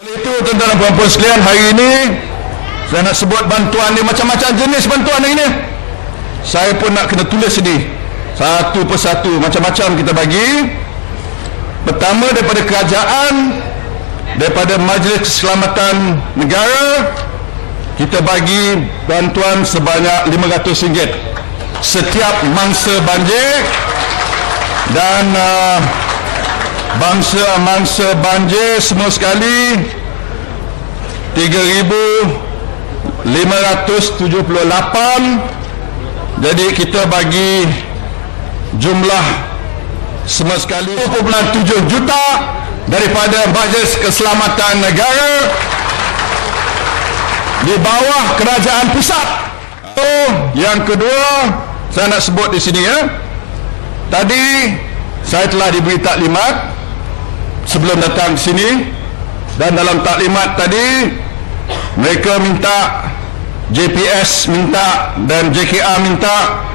Oleh itu, tuan-tuan dan puan-puan sekalian, hari ini saya nak sebut bantuan ni, macam-macam jenis bantuan ini. Saya pun nak kena tulis ini satu persatu, macam-macam kita bagi. Pertama daripada kerajaan, daripada Majlis Keselamatan Negara, kita bagi bantuan sebanyak RM500 setiap mangsa banjir. Dan mangsa banjir semua sekali 3,578. Jadi kita bagi jumlah semua sekali 2.7 juta daripada Majlis Keselamatan Negara di bawah kerajaan pusat. Yang kedua, saya nak sebut di sini ya. Tadi saya telah diberi taklimat sebelum datang ke sini, dan dalam taklimat tadi mereka minta, JPS minta dan JKR minta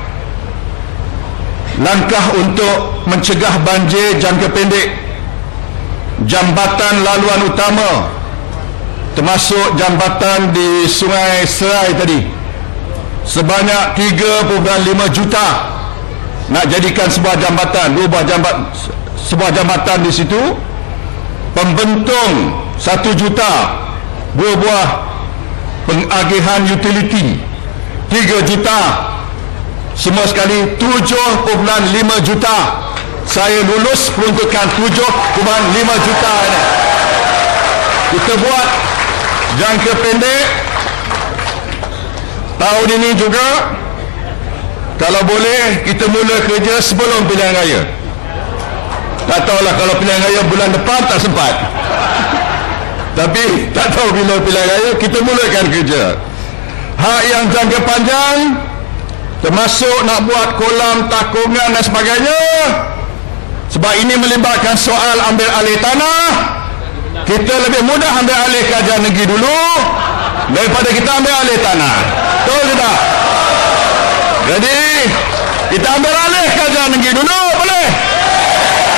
langkah untuk mencegah banjir jangka pendek, jambatan laluan utama termasuk jambatan di Sungai Serai tadi sebanyak 3.5 juta. Nak jadikan sebuah jambatan, sebuah jambatan di situ. Pembentung 1 juta, buah pengagihan utility 3 juta, semua sekali 7.5 juta. Saya lulus peruntukan 7.5 juta ini. Kita buat jangka pendek. Tahun ini juga, kalau boleh kita mula kerja sebelum pilihan raya. Tak tahulah kalau pilihan raya bulan depan tak sempat. Tapi tak tahu bila pilihan raya, kita mulakan kerja. Hak yang jangka panjang termasuk nak buat kolam takungan dan sebagainya. Sebab ini melibatkan soal ambil alih tanah. Kita lebih mudah ambil alih kerajaan negeri dulu daripada kita ambil alih tanah. Betul ke tak? Jadi kita ambil alih kerajaan negeri dulu, boleh?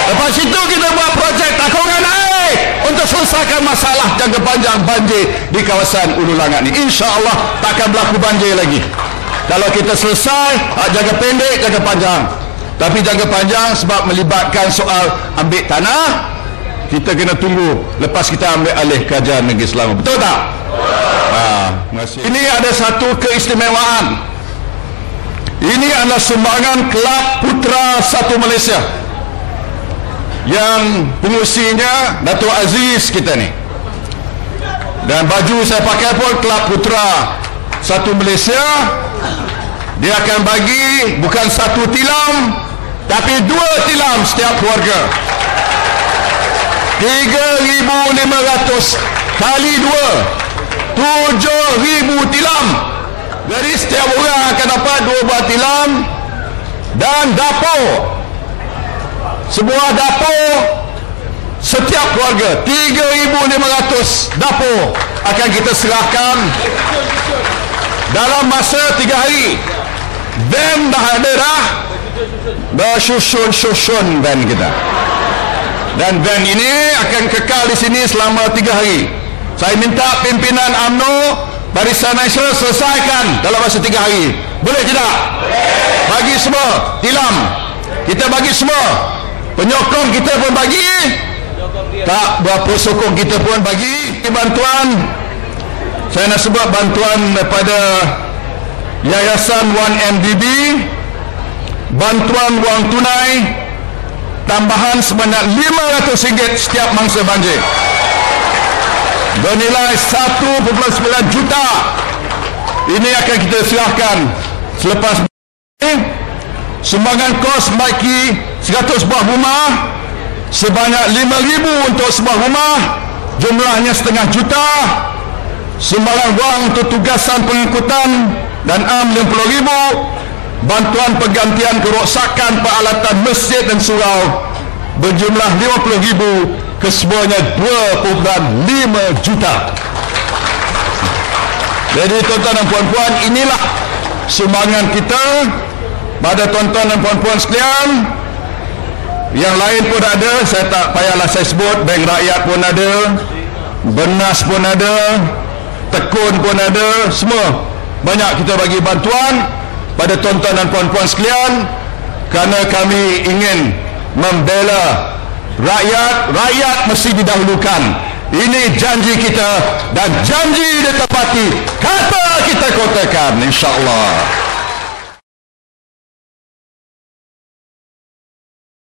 Lepas itu kita buat projek takungan air untuk selesaikan masalah jangka panjang banjir di kawasan Ulu Langat ni. InsyaAllah takkan berlaku banjir lagi kalau kita selesai jangka pendek, jangka panjang. Tapi jangka panjang sebab melibatkan soal ambil tanah, kita kena tunggu lepas kita ambil alih kerajaan negeri Selangor. Betul tak? Terima kasih. Ini ada satu keistimewaan. Ini adalah sumbangan Kelab Putra 1 Malaysia yang pengusinya Datuk Aziz kita ni. Dan baju saya pakai pun Kelab Putra 1 Malaysia. Dia akan bagi bukan 1 tilam, tapi 2 tilam setiap keluarga. 3,500 kali 2, 7,000 tilam. Jadi setiap orang akan dapat 2 buah tilam. Dan dapur, sebuah dapur setiap keluarga, 3,500 dapur akan kita serahkan dalam masa 3 hari. Van dah ada dah, bersusun van kita. Dan van ini akan kekal di sini selama 3 hari. Saya minta pimpinan UMNO Barisan Nasional selesaikan dalam masa 3 hari. Boleh tidak? Bagi semua tilam. Kita bagi semua. Penyokong kita pun bagi. Tak berapa sokong kita pun bagi. Bantuan, saya nak sebut bantuan daripada Yayasan 1MDB. Bantuan wang tunai tambahan sebanyak RM500 setiap mangsa banjir, bernilai 1.9 juta. Ini akan kita serahkan selepas ini. Sumbangan kos membaiki 100 buah rumah sebanyak 5,000 untuk sebuah rumah, jumlahnya setengah juta. Sumbangan wang untuk tugasan pengangkutan dan am 50,000. Bantuan penggantian kerosakan peralatan masjid dan surau berjumlah 50,000, kesemuanya 2.5 juta. Jadi tuan-tuan dan puan-puan, inilah sumbangan kita pada tuan-tuan dan puan-puan sekalian. Yang lain pun ada, saya tak payahlah saya sebut. Bank Rakyat pun ada, benas pun ada, tekun pun ada, semua banyak kita bagi bantuan pada tuan-tuan dan puan-puan sekalian, kerana kami ingin membela rakyat mesti didahulukan. Ini janji kita dan janji ditepati, kata kita kotakan, insya-Allah.